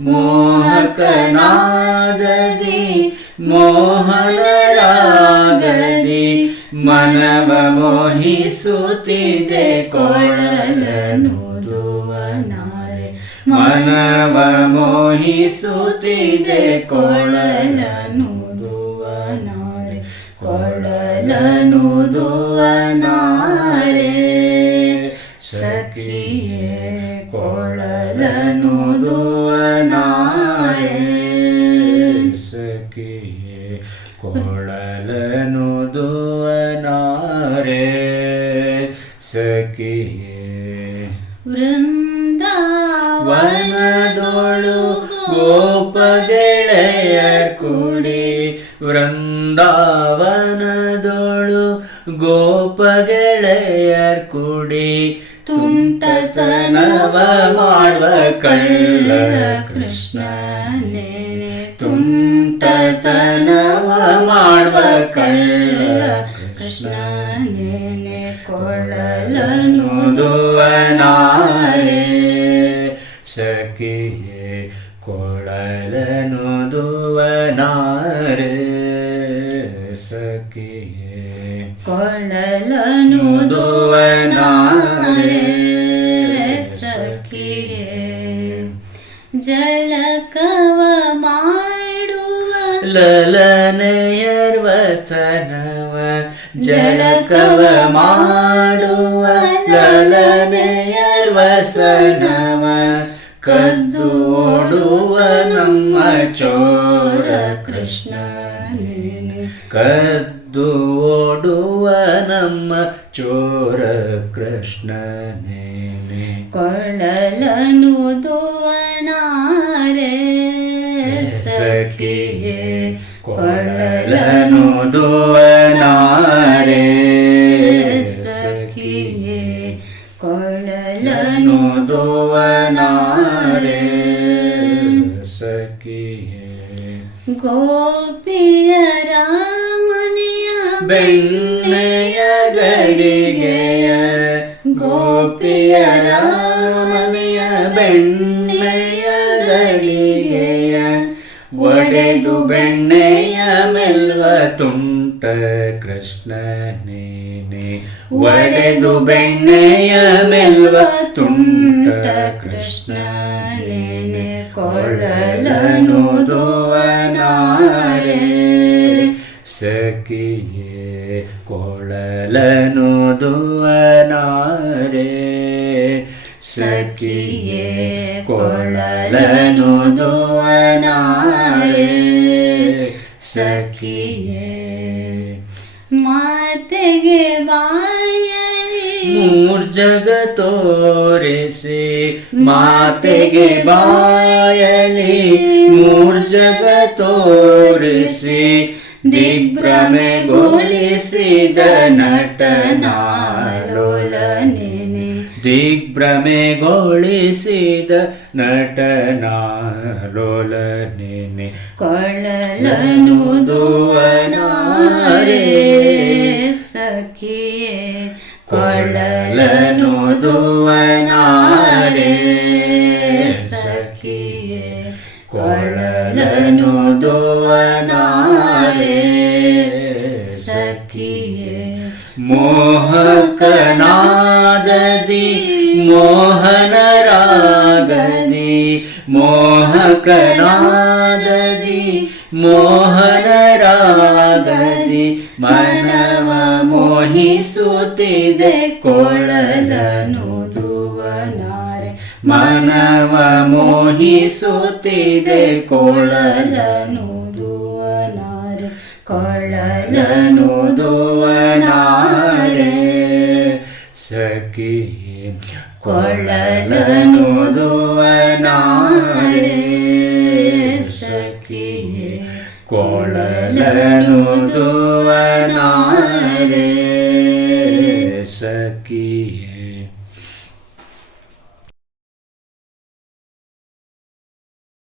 ಮೋಹಕನಾದದಿ ಮೋಹನ ರಾಗದಿ ಮನವ ಮೋಹಿಸುತ್ತಿದೆ ಕೊಳಲನುದುವನಾರೆ ಮನವ ಮೋಹಿಸುತ್ತಿದೆ ಕೊಳಲನುದುವನಾರೆ ಕೊಳಲನುದುವನಾರೆ ಸಖಿಯೇ ವನದೊಳು ಗೋಪಗೆಳೆಯರ್ ಕೂಡಿ ವೃಂದಾವನದೊಳು ಗೋಪಗೆಳೆಯರ್ ಕೂಡಿ ತುಂಟತನವ ಮಾಡುವ ಕಳ್ಳ ಕೃಷ್ಣನೇ ತುಂಟತನವ ಮಾಡುವ ಕಳ್ಳ ಕೃಷ್ಣನೇ ಕೊಳಲನುದುವನಾರೆ ಸಖಿಯೇ ಕೊಳಲನುದುವನಾರೆ ಸಖಿಯೇ ಕೊಳಲನುದುವನಾರೆ ಸಖಿಯೇ ಜಳಕವ ಮಾಡುವ ಲಲನೆಯರ್ ವಸನವ ವಸನವ ಕದ್ದು ಓಡುವ ನಮ್ಮ ಚೋರ ಕೃಷ್ಣನೇ ಕದ್ದು ಓಡುವ ನಮ್ಮ ಚೋರ ಕೃಷ್ಣನೇ ಕೊಳಲನುದುವನಾರೆ ಸಖಿಯೇ ಕೊಳಲನುದುವನಾರೆ ಸಖಿಯೇ ಕೊಳಲನುದುವನಾರೆ ಸಖಿಯೇ. ಗೋಪಿಯರ ಮನೆಯ ಬೆಣ್ಣೆಯ ಗಡಿಗೆಯ. ಗೋಪಿಯ ರಾಮನೆಯ ಬೆಣ್ಣೆಯ ಗಡಿಗೆಯ. ಒಡೆದು ಬೆಣ್ಣೆಯ ಮೆಲ್ವ ತುಂಟ ಕೃಷ್ಣನೇನೆ. ಒಡೆದು ಬೆಣ್ಣೆಯ ಮೆಲ್ವ ತುಂಟ ಕೃಷ್ಣನೇನೆ ಕೊಳಲನುದುವನಾರೆ ಸಖಿಯೇ ಕೊಳಲನುದುವನಾರೆ ಸಖಿಯೇ ಕೊಳಲನುದುವನಾರೆ ಸಖಿಯೇ ಮಾತೆಗೆ ಬಾಯಲಿ ಮೂರ್ ಜಗ ತೋರಿಸಿ ಮಾತೆಗೆ ಬಾಯಲಿ ಮೂರ್ ಜಗ ತೋರಿಸಿ ದಿಗ್ಭ್ರಮೆಗೊಳಿಸಿದ ನಟನಾಲೋಲನೇನೆ ದಿಗ್ಭ್ರಮೆಗೊಳಿಸಿದ ನಟನಾಲೋಲನೇನೆ ಕೊಳಲನುದುವನಾರೆ ಸಖಿಯೇ ोवना रे सखि मोहकणा ददि मोहनरागदि मोहकणा ददि मोहनरागदि मनव मोहि सुतिदे कोळलनु ಮನವ ಮೋಹಿಸುತ್ತಿದೆ ಕೊಳಲನುದುವನಾರೆ ಕೊಳಲನುದುವನಾರೆ ಸಖಿ ಕೊಳಲನುದುವನಾರೆ ಸಖಿ ಕೊಳಲನು